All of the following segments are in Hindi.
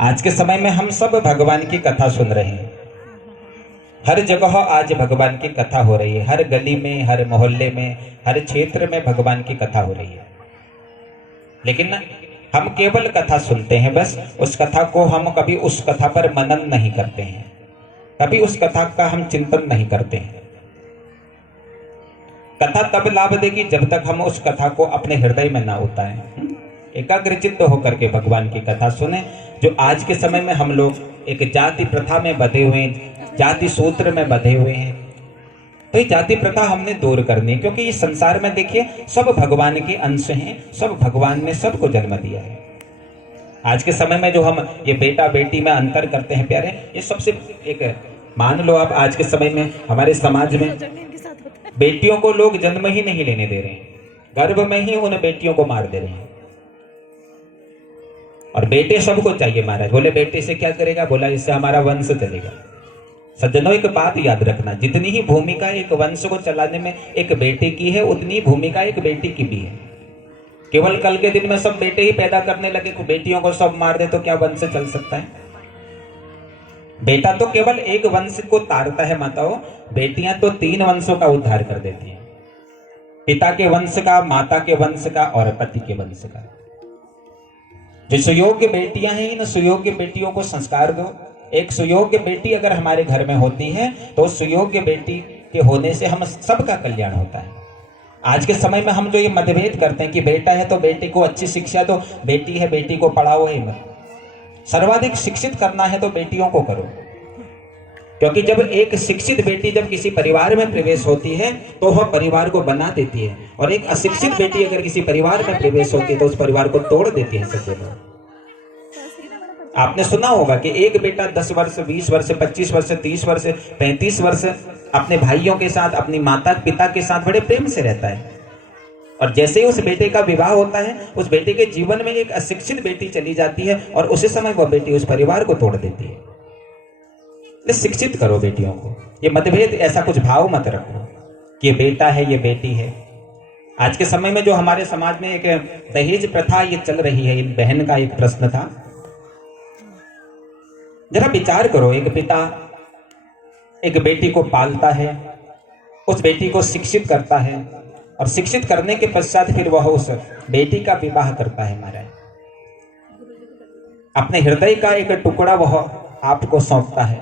आज के समय में हम सब भगवान की कथा सुन रहे हैं। हर जगह आज भगवान की कथा हो रही है, हर गली में, हर मोहल्ले में, हर क्षेत्र में भगवान की कथा हो रही है। लेकिन हम केवल कथा सुनते हैं, बस उस कथा को हम कभी उस कथा पर मनन नहीं करते हैं, कभी उस कथा का हम चिंतन नहीं करते हैं। कथा तब लाभ देगी जब तक हम उस कथा को अपने हृदय में ना उतारें, एकाग्रचित्त होकर के भगवान की कथा सुने। जो आज के समय में हम लोग एक जाति प्रथा में बंधे हुए हैं, जाति सूत्र में बंधे हुए हैं, तो ये जाति प्रथा हमने दूर करनी है। क्योंकि इस संसार में देखिए सब भगवान के अंश हैं, सब भगवान ने सबको जन्म दिया है। आज के समय में जो हम ये बेटा बेटी में अंतर करते हैं प्यारे, ये सबसे एक मान लो आप आज के समय में हमारे समाज में बेटियों को लोग जन्म ही नहीं लेने दे रहे हैं, गर्भ में ही उन बेटियों को मार दे रहे हैं। और बेटे सबको चाहिए महाराज। बोले बेटे से क्या करेगा? बोला इससे हमारा वंश चलेगा। सज्जनों एक बात याद रखना, जितनी ही भूमिका एक वंश को चलाने में एक बेटे की है, उतनी भूमिका एक बेटी की भी है। केवल कल के दिन में सब बेटे ही पैदा करने लगे, बेटियों को सब मार दे तो क्या वंश चल सकता है? बेटा तो केवल एक वंश को तारता है माताओं, बेटियां तो 3 वंशों का उद्धार कर देती हैं, पिता के वंश का, माता के वंश का और पति के वंश का। जो सुयोग्य बेटियां हैं, इन सुयोग्य बेटियों को संस्कार दो। एक सुयोग्य बेटी अगर हमारे घर में होती है तो सुयोग्य बेटी के होने से हम सबका कल्याण होता है। आज के समय में हम जो ये मतभेद करते हैं कि बेटा है तो बेटी को अच्छी शिक्षा दो, बेटी है बेटी को पढ़ाओ ही मत। सर्वाधिक शिक्षित करना है तो बेटियों को करो, क्योंकि जब एक शिक्षित बेटी जब किसी परिवार में प्रवेश होती है तो वह परिवार को बना देती है, और एक अशिक्षित बेटी अगर किसी परिवार में प्रवेश होती है तो उस परिवार को तोड़ देती है। सज्जनों आपने सुना होगा कि एक बेटा 10 वर्ष, 20 वर्ष, 25 वर्ष, 30 वर्ष, 35 वर्ष अपने भाइयों के साथ, अपनी माता पिता के साथ बड़े प्रेम से रहता है, और जैसे ही उस बेटे का विवाह होता है, उस बेटे के जीवन में एक अशिक्षित बेटी चली जाती है और उसी समय वह बेटी उस परिवार को तोड़ देती है। शिक्षित करो बेटियों को। ये मतभेद, ऐसा कुछ भाव मत रखो कि ये बेटा है ये बेटी है। आज के समय में जो हमारे समाज में एक दहेज प्रथा ये चल रही है, इन बहन का एक प्रश्न था, जरा विचार करो। एक पिता एक बेटी को पालता है, उस बेटी को शिक्षित करता है, और शिक्षित करने के पश्चात फिर वह उस बेटी का विवाह करता है महाराज। अपने हृदय का एक टुकड़ा वह आपको सौंपता है।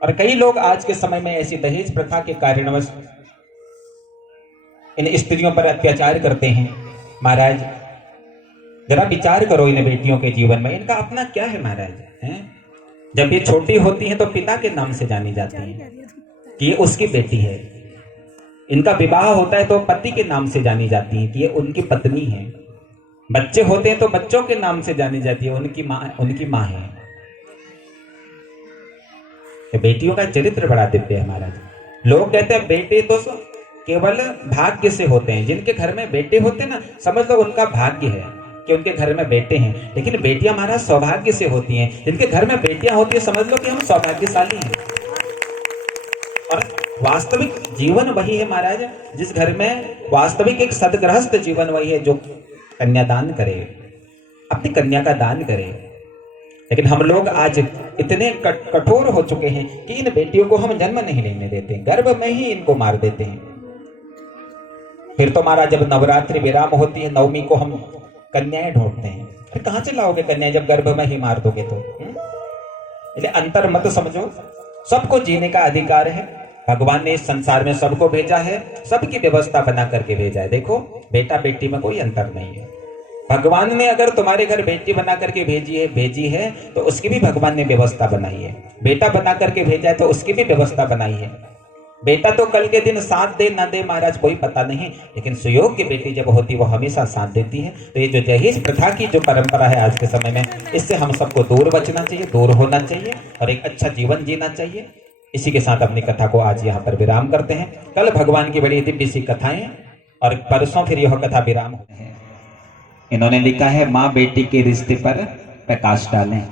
और कई लोग आज के समय में ऐसी दहेज प्रथा के कारणवश इन स्त्रियों पर अत्याचार करते हैं। महाराज जरा विचार करो इन बेटियों के जीवन में, इनका अपना क्या है महाराज? हैं? जब ये छोटी होती हैं तो पिता के नाम से जानी जाती हैं कि ये उसकी बेटी है। इनका विवाह होता है तो पति के नाम से जानी जाती हैं कि ये उनकी पत्नी है। बच्चे होते हैं तो बच्चों के नाम से जानी जाती है, उनकी माँ है। बेटियों का चरित्र बड़ा दिव्य है महाराज। लोग कहते हैं बेटे तो केवल भाग्य से होते हैं। जिनके घर में बेटे होते हैं ना, समझ लो उनका भाग्य है कि उनके घर में बेटे हैं। लेकिन बेटियां महाराज सौभाग्य से होती हैं। जिनके घर में बेटियां होती है, समझ लो कि हम सौभाग्यशाली हैं। और वास्तविक जीवन वही है महाराज, जिस घर में वास्तविक एक सदगृहस्थ जीवन वही है जो कन्यादान करे, अपनी कन्या का दान करे। लेकिन हम लोग आज इतने कठोर हो चुके हैं कि इन बेटियों को हम जन्म नहीं लेने देते, गर्भ में ही इनको मार देते हैं। फिर तो महाराज जब नवरात्रि विराम होती है, नवमी को हम कन्याएं ढूंढते हैं। फिर कहां से लाओगे कन्या जब गर्भ में ही मार दोगे तो? इसलिए अंतर मत समझो, सबको जीने का अधिकार है। भगवान ने इस संसार में सबको भेजा है, सबकी व्यवस्था बना करके भेजा है। देखो बेटा बेटी में कोई अंतर नहीं है। भगवान ने अगर तुम्हारे घर बेटी बना करके भेजी है तो उसकी भी भगवान ने व्यवस्था बनाई है। बेटा बना करके भेजा है तो उसकी भी व्यवस्था बनाई है। बेटा तो कल के दिन साथ दे ना दे महाराज कोई पता नहीं, लेकिन सुयोग्य बेटी जब होती वो हमेशा साथ देती है। तो ये जो दहेज प्रथा की जो परंपरा है आज के समय में, इससे हम सबको दूर बचना चाहिए, दूर होना चाहिए और एक अच्छा जीवन जीना चाहिए। इसी के साथ अपनी कथा को आज यहाँ पर विराम करते हैं। कल भगवान की बड़ी दिव्य सी कथाएं और परसों फिर यह कथा विराम होते हैं। इन्होंने लिखा है, माँ बेटी के रिश्ते पर प्रकाश डालें।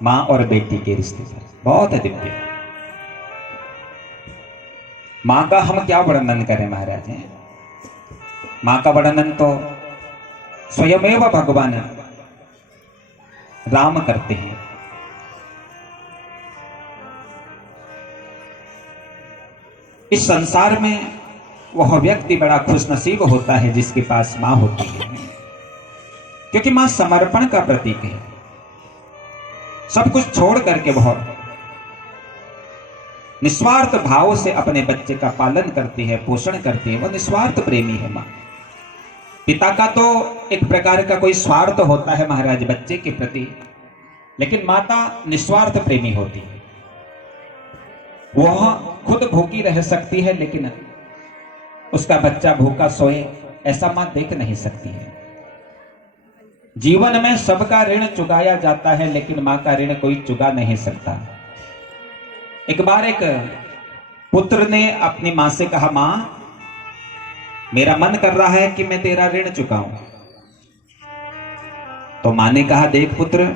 माँ और बेटी के रिश्ते पर बहुत दिव्य। माँ का हम क्या वर्णन करें महाराज? माँ का वर्णन तो स्वयमेव भगवान राम करते हैं। इस संसार में वह व्यक्ति बड़ा खुशनसीब होता है जिसके पास मां होती है, क्योंकि मां समर्पण का प्रतीक है। सब कुछ छोड़ करके वह निस्वार्थ भाव से अपने बच्चे का पालन करती है, पोषण करती है। वह निस्वार्थ प्रेमी है मां। पिता का तो एक प्रकार का कोई स्वार्थ होता है महाराज बच्चे के प्रति, लेकिन माता निस्वार्थ प्रेमी होती है। वह खुद भूखी रह सकती है, लेकिन उसका बच्चा भूखा सोए ऐसा मां देख नहीं सकती है। जीवन में सबका ऋण चुकाया जाता है, लेकिन मां का ऋण कोई चुका नहीं सकता। एक बार एक पुत्र ने अपनी मां से कहा, मां मेरा मन कर रहा है कि मैं तेरा ऋण चुकाऊं। तो मां ने कहा, देख पुत्र,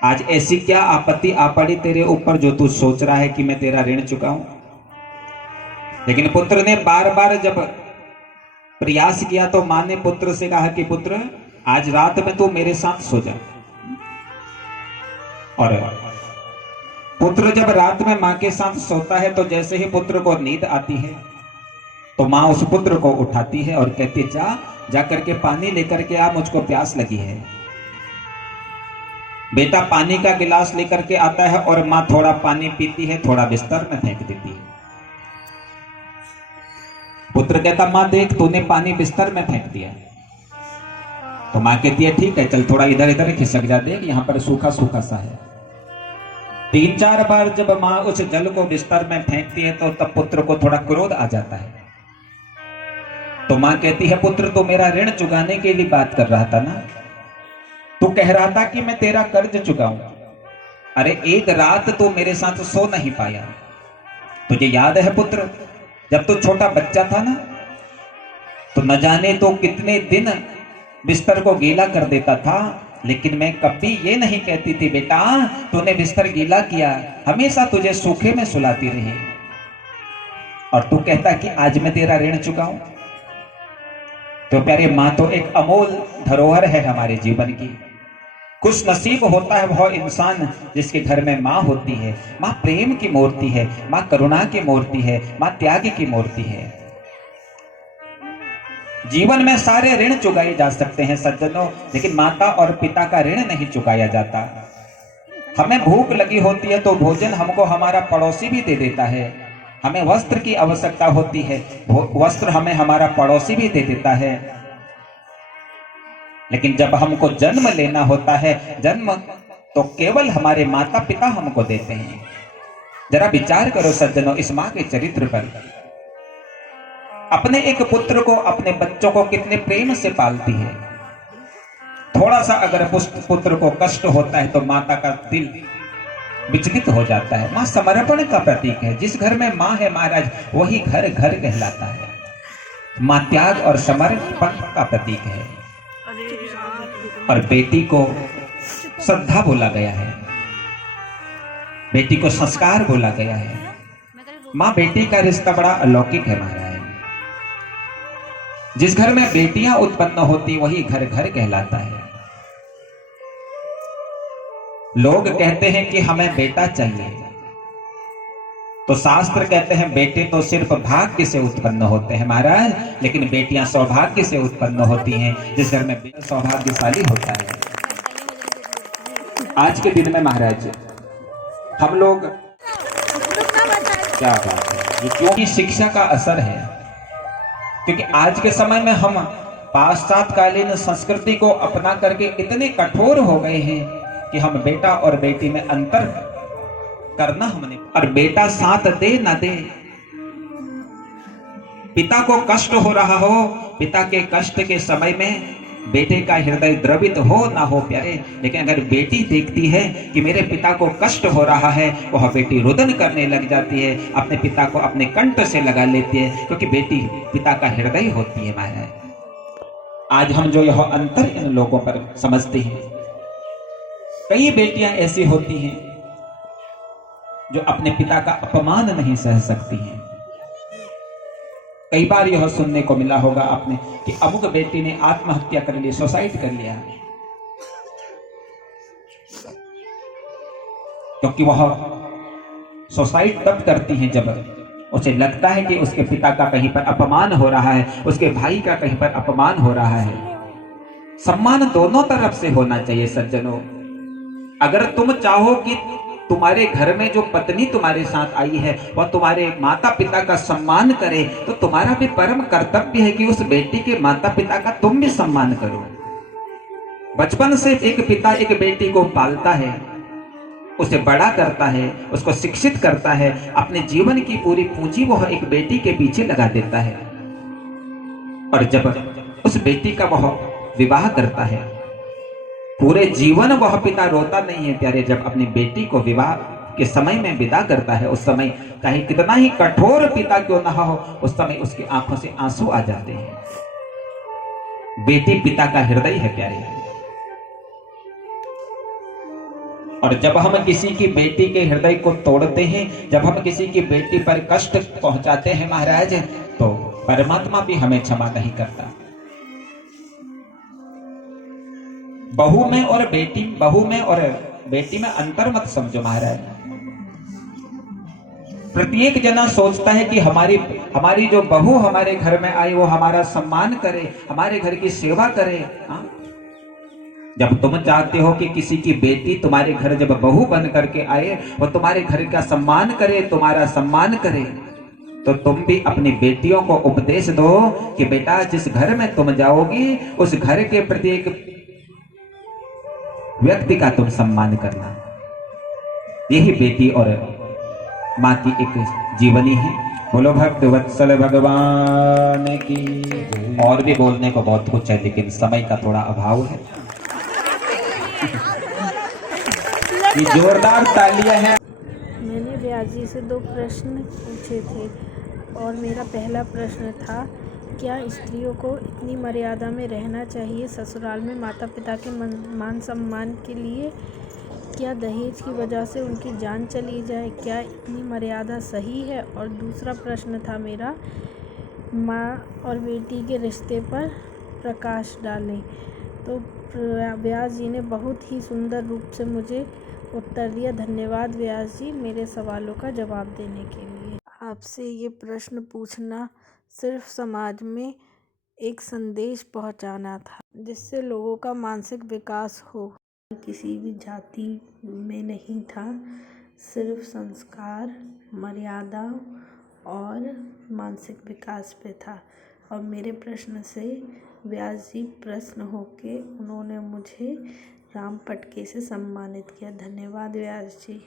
आज ऐसी क्या आपत्ति आ पड़ी तेरे ऊपर जो तू सोच रहा है कि मैं तेरा ऋण चुकाऊं। लेकिन पुत्र ने बार बार जब प्रयास किया तो मां ने पुत्र से कहा कि पुत्र आज रात में तू मेरे साथ सो जा। और पुत्र जब रात में मां के साथ सोता है तो जैसे ही पुत्र को नींद आती है तो मां उस पुत्र को उठाती है और कहती है, जा करके पानी लेकर के आ, मुझको प्यास लगी है। बेटा पानी का गिलास लेकर के आता है और मां थोड़ा पानी पीती है, थोड़ा बिस्तर में फेंक देती है। पुत्र कहता, मां देख तूने पानी बिस्तर में फेंक दिया। तो मां कहती है, ठीक है चल थोड़ा इधर इधर खिसक जा, देख यहां पर सूखा सूखा सा है। 3-4 बार जब मां उस जल को बिस्तर में फेंकती है तो तब पुत्र को थोड़ा क्रोध आ जाता है। तो मां कहती है, पुत्र तो मेरा ऋण चुकाने के लिए बात कर रहा था ना, तू कह रहा था कि मैं तेरा कर्ज चुकाऊं। अरे एक रात तो मेरे साथ सो नहीं पाया। तुझे याद है पुत्र, जब तू छोटा बच्चा था ना तो न जाने तो कितने दिन बिस्तर को गीला कर देता था, लेकिन मैं कभी ये नहीं कहती थी बेटा तूने बिस्तर गीला किया, हमेशा तुझे सूखे में सुलाती रही। और तू कहता कि आज मैं तेरा ऋण चुकाऊं। तो प्यारे मां तो एक अमोल धरोहर है हमारे जीवन की। खुश नसीब होता है वह इंसान जिसके घर में मां होती है। मां प्रेम की मूर्ति है, मां करुणा की मूर्ति है, मां त्याग की मूर्ति है। जीवन में सारे ऋण चुकाए जा सकते हैं सज्जनों, लेकिन माता और पिता का ऋण नहीं चुकाया जाता। हमें भूख लगी होती है तो भोजन हमको हमारा पड़ोसी भी दे देता है। हमें वस्त्र की आवश्यकता होती है, वस्त्र हमें हमारा पड़ोसी भी दे देता है। लेकिन जब हमको जन्म लेना होता है, जन्म तो केवल हमारे माता पिता हमको देते हैं। जरा विचार करो सज्जनों इस मां के चरित्र पर। अपने एक पुत्र को, अपने बच्चों को कितने प्रेम से पालती है। थोड़ा सा अगर पुत्र को कष्ट होता है तो माता का दिल विचलित हो जाता है। मां समर्पण का प्रतीक है। जिस घर में मां है महाराज वही घर घर कहलाता है। मां त्याग और समर्पण का प्रतीक है। और बेटी को श्रद्धा बोला गया है, बेटी को संस्कार बोला गया है। मां बेटी का रिश्ता बड़ा अलौकिक है महाराज। जिस घर में बेटियां उत्पन्न होती वही घर घर कहलाता है। लोग कहते हैं कि हमें बेटा चाहिए, तो शास्त्र कहते हैं बेटे तो सिर्फ भाग्य से उत्पन्न होते हैं महाराज, लेकिन बेटियां सौभाग्य से उत्पन्न होती हैं। जिस घर में बेटा सौभाग्यशाली होता है। आज के दिन में महाराज हम लोग क्या बात है, ये क्योंकि शिक्षा का असर है। क्योंकि आज के समय में हम पाश्चात्यकालीन संस्कृति को अपना करके इतने कठोर हो गए हैं कि हम बेटा और बेटी में अंतर करना हमने, और बेटा साथ दे ना दे, पिता को कष्ट हो रहा हो, पिता के कष्ट के समय में बेटे का हृदय द्रवित हो ना हो प्यारे, लेकिन अगर बेटी देखती है कि मेरे पिता को कष्ट हो रहा है, वह बेटी रुदन करने लग जाती है, अपने पिता को अपने कंठ से लगा लेती है, क्योंकि बेटी पिता का हृदय होती है महाराज। आज हम जो यह अंतर इन लोगों पर समझते हैं, कई बेटियां ऐसी होती हैं जो अपने पिता का अपमान नहीं सह सकती हैं। कई बार यह सुनने को मिला होगा आपने कि अमुक बेटी ने आत्महत्या कर ली, सुसाइड कर लिया। क्योंकि वह सुसाइड तब करती है जब उसे लगता है कि उसके पिता का कहीं पर अपमान हो रहा है, उसके भाई का कहीं पर अपमान हो रहा है। सम्मान दोनों तरफ से होना चाहिए सज्जनों। अगर तुम चाहो कि तुम्हारे घर में जो पत्नी तुम्हारे साथ आई है वह तुम्हारे माता पिता का सम्मान करे, तो तुम्हारा भी परम कर्तव्य है कि उस बेटी के माता पिता का तुम भी सम्मान करो। बचपन से एक पिता एक बेटी को पालता है, उसे बड़ा करता है, उसको शिक्षित करता है, अपने जीवन की पूरी पूंजी वह एक बेटी के पीछे लगा देता है। और जब उस बेटी का वह विवाह करता है, पूरे जीवन वह पिता रोता नहीं है प्यारे। जब अपनी बेटी को विवाह के समय में विदा करता है, उस समय चाहे कितना ही कठोर पिता क्यों ना हो, उस समय उसकी आंखों से आंसू आ जाते हैं। बेटी पिता का हृदय है प्यारे। और जब हम किसी की बेटी के हृदय को तोड़ते हैं, जब हम किसी की बेटी पर कष्ट पहुंचाते हैं महाराज, तो परमात्मा भी हमें क्षमा नहीं करता। बहू में और बेटी में अंतर मत समझो महाराज। प्रत्येक जना सोचता है कि हमारी जो बहू हमारे घर में आई वो हमारा सम्मान करे, हमारे घर की सेवा करे। जब तुम चाहते हो कि किसी की बेटी तुम्हारे घर जब बहू बन करके आए, वो तुम्हारे घर का सम्मान करे, तुम्हारा सम्मान करे, तो तुम भी अपनी बेटियों को उपदेश दो कि बेटा जिस घर में तुम जाओगी उस घर के प्रत्येक व्यक्ति का तुम सम्मान करना। यही बेटी और माँ की एक जीवनी है। बोलो भक्त वत्सल भगवान की। और भी बोलने को बहुत कुछ है लेकिन समय का थोड़ा अभाव है। ये जोरदार तालियां हैं। मैंने व्यास जी से 2 प्रश्न पूछे थे और मेरा पहला प्रश्न था, क्या स्त्रियों को इतनी मर्यादा में रहना चाहिए ससुराल में माता पिता के मान सम्मान के लिए? क्या दहेज की वजह से उनकी जान चली जाए? क्या इतनी मर्यादा सही है? और दूसरा प्रश्न था मेरा, माँ और बेटी के रिश्ते पर प्रकाश डालें। तो व्यास जी ने बहुत ही सुंदर रूप से मुझे उत्तर दिया। धन्यवाद व्यास जी मेरे सवालों का जवाब देने के लिए। आपसे ये प्रश्न पूछना सिर्फ समाज में एक संदेश पहुंचाना था जिससे लोगों का मानसिक विकास हो। किसी भी जाति में नहीं था, सिर्फ संस्कार, मर्यादा और मानसिक विकास पे था। और मेरे प्रश्न से व्यास जी प्रसन्न होके उन्होंने मुझे राम पटके से सम्मानित किया। धन्यवाद व्यास जी।